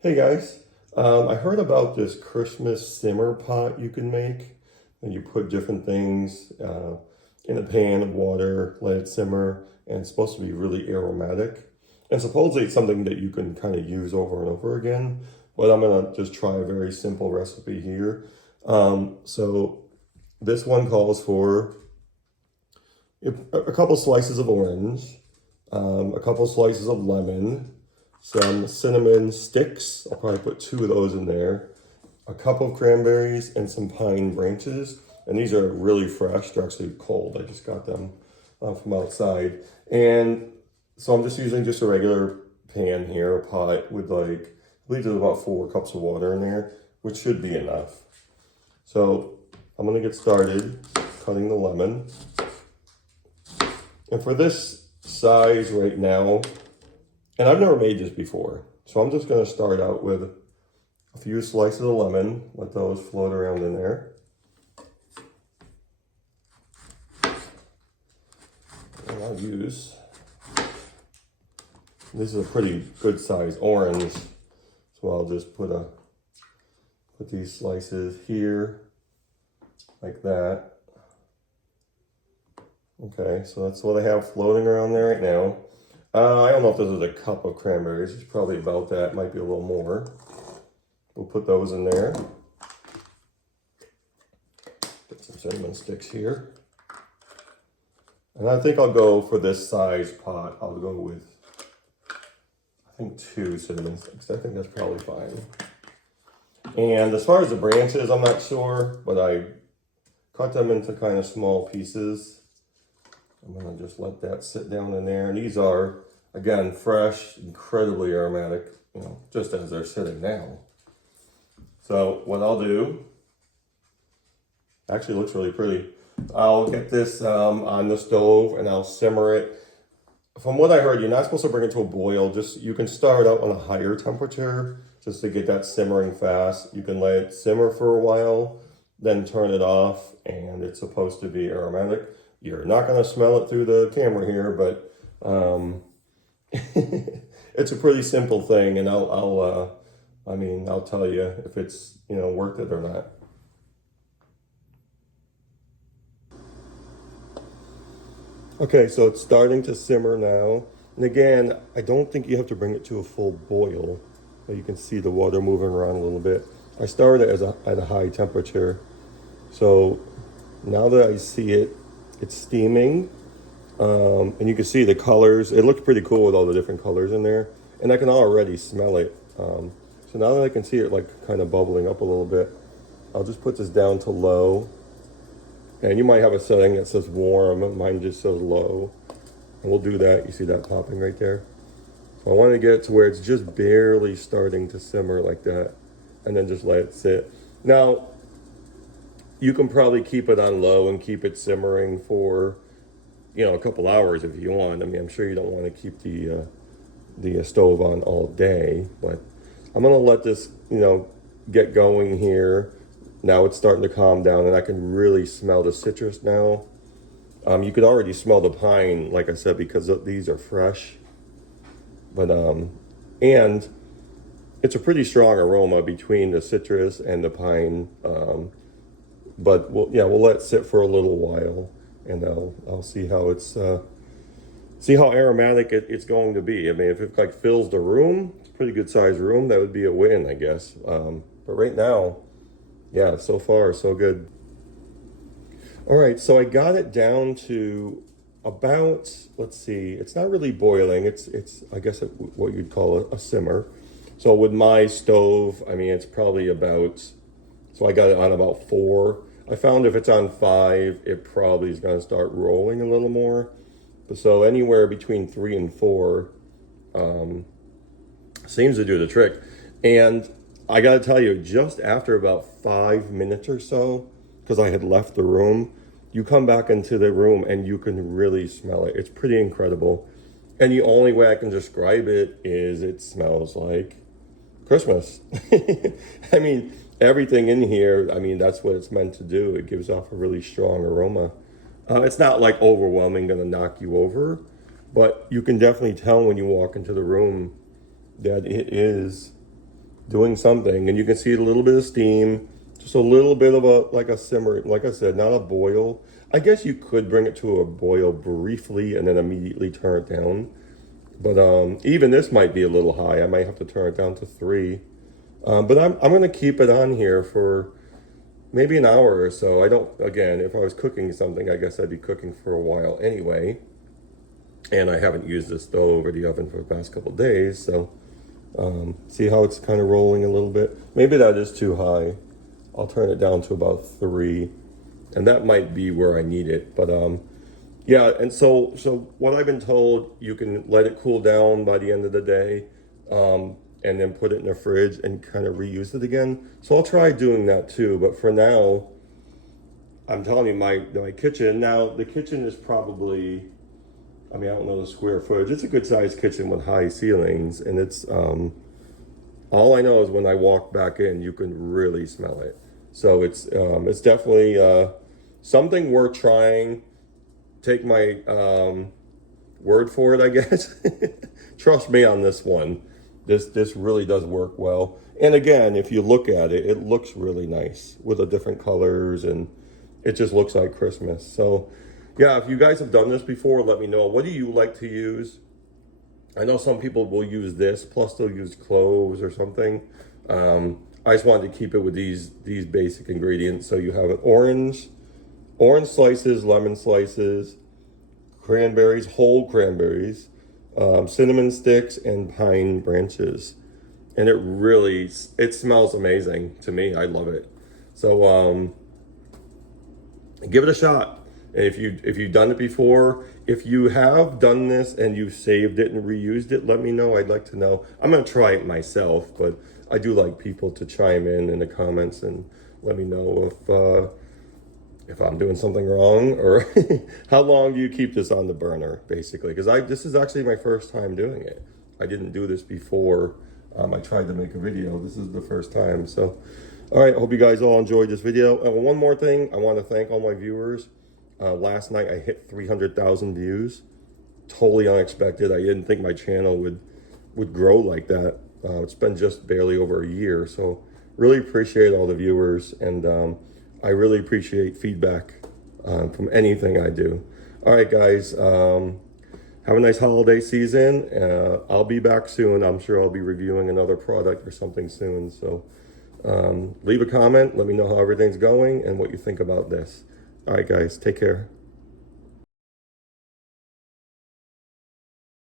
Hey guys, I heard about this Christmas simmer pot you can make, and you put different things in a pan of water, let it simmer, and it's supposed to be really aromatic. And supposedly it's something that you can kind of use over and over again, but I'm gonna just try a very simple recipe here. So this one calls for a couple slices of orange, a couple slices of lemon, some cinnamon sticks. I'll probably put two of those in there. A cup of cranberries and some pine branches. And these are really fresh. They're actually cold. I just got them from outside. And so I'm just using just a regular pan here, a pot with like, I believe there's about 4 cups of water in there, which should be enough. So I'm gonna get started cutting the lemon. And for this size right now, and I've never made this before, so I'm just going to start out with a few slices of lemon, let those float around in there. And I'll use, this is a pretty good size orange, so I'll just put these slices here, like that. Okay, so that's what I have floating around there right now. I don't know if this is a cup of cranberries. It's probably about that. Might be a little more. We'll put those in there. Get some cinnamon sticks here. And I think I'll go for this size pot. I'll go with, I think 2 cinnamon sticks. I think that's probably fine. And as far as the branches, I'm not sure, but I cut them into kind of small pieces. I'm gonna just let that sit down in there. And these are, again, fresh, incredibly aromatic, you know, just as they're sitting now. So what I'll do, actually looks really pretty. I'll get this on the stove and I'll simmer it. From what I heard, you're not supposed to bring it to a boil. Just, you can start out on a higher temperature just to get that simmering fast. You can let it simmer for a while, then turn it off, and it's supposed to be aromatic. You're not going to smell it through the camera here, but it's a pretty simple thing, and I'll tell you if it's, you know, worth it or not. Okay, so it's starting to simmer now. And again, I don't think you have to bring it to a full boil. But you can see the water moving around a little bit. I started at a high temperature. So now that I see it, it's steaming, and you can see the colors. It looks pretty cool with all the different colors in there, and I can already smell it. So now that I can see it like kind of bubbling up a little bit, I'll just put this down to low. And you might have a setting that says warm. Mine just says low, and we'll do that. You see that popping right there? So I want to get it to where it's just barely starting to simmer like that, and then just let it sit. Now, you can probably keep it on low and keep it simmering for, you know, a couple hours if you want. I mean, I'm sure you don't want to keep the stove on all day, but I'm gonna let this, you know, get going here. Now it's starting to calm down, and I can really smell the citrus now. You could already smell the pine, like I said, because these are fresh. But and it's a pretty strong aroma between the citrus and the pine. But we'll let it sit for a little while, and I'll see how it's see how aromatic it's going to be. I mean, if it like fills the room, it's a pretty good sized room, that would be a win, I guess. But right now, yeah, so far so good. All right, so I got it down to about, let's see, it's not really boiling. It's I guess what you'd call a simmer. So with my stove, I mean, it's probably about, so I got it on about 4. I found if it's on 5, it probably is going to start rolling a little more. But so anywhere between 3 and 4 seems to do the trick. And I got to tell you, just after about 5 minutes or so, because I had left the room, you come back into the room and you can really smell it. It's pretty incredible. And the only way I can describe it is it smells like Christmas. I mean, everything in here, I mean, that's what it's meant to do. It gives off a really strong aroma. It's not like overwhelming, gonna knock you over, but you can definitely tell when you walk into the room that it is doing something, and you can see a little bit of steam, just a little bit of a like a simmer. Like I said, not a boil. I guess you could bring it to a boil briefly and then immediately turn it down. But even this might be a little high. I might have to turn it down to 3. But I'm going to keep it on here for maybe an hour or so. I don't, again, if I was cooking something, I guess I'd be cooking for a while anyway. And I haven't used this stove or the oven for the past couple of days. So see how it's kind of rolling a little bit? Maybe that is too high. I'll turn it down to about 3. And that might be where I need it. But yeah, and so what I've been told, you can let it cool down by the end of the day, and then put it in the fridge and kind of reuse it again. So I'll try doing that too. But for now, I'm telling you, my kitchen, now the kitchen is probably, I mean, I don't know the square footage. It's a good sized kitchen with high ceilings, and it's all I know is when I walk back in, you can really smell it. So it's definitely something worth trying. Take my word for it, I guess. Trust me on this one. This really does work well. And again, if you look at it, it looks really nice with the different colors, and it just looks like Christmas. So yeah, if you guys have done this before, let me know. What do you like to use? I know some people will use this, plus they'll use cloves or something. I just wanted to keep it with these basic ingredients. So you have an orange slices, lemon slices, cranberries, whole cranberries, cinnamon sticks, and pine branches. And it smells amazing to me. I love it. So give it a shot. And if you've done it before, if you have done this and you saved it and reused it, let me know. I'd like to know. I'm gonna try it myself, but I do like people to chime in the comments and let me know if I'm doing something wrong, or how long do you keep this on the burner, basically? Because this is actually my first time doing it. I didn't do this before. I tried to make a video. This is the first time. So, all right, I hope you guys all enjoyed this video. And one more thing, I want to thank all my viewers. Last night I hit 300,000 views. Totally unexpected. I didn't think my channel would grow like that. It's been just barely over a year. So really appreciate all the viewers, and I really appreciate feedback from anything I do. All right, guys, have a nice holiday season. I'll be back soon. I'm sure I'll be reviewing another product or something soon. So leave a comment. Let me know how everything's going and what you think about this. All right, guys, take care.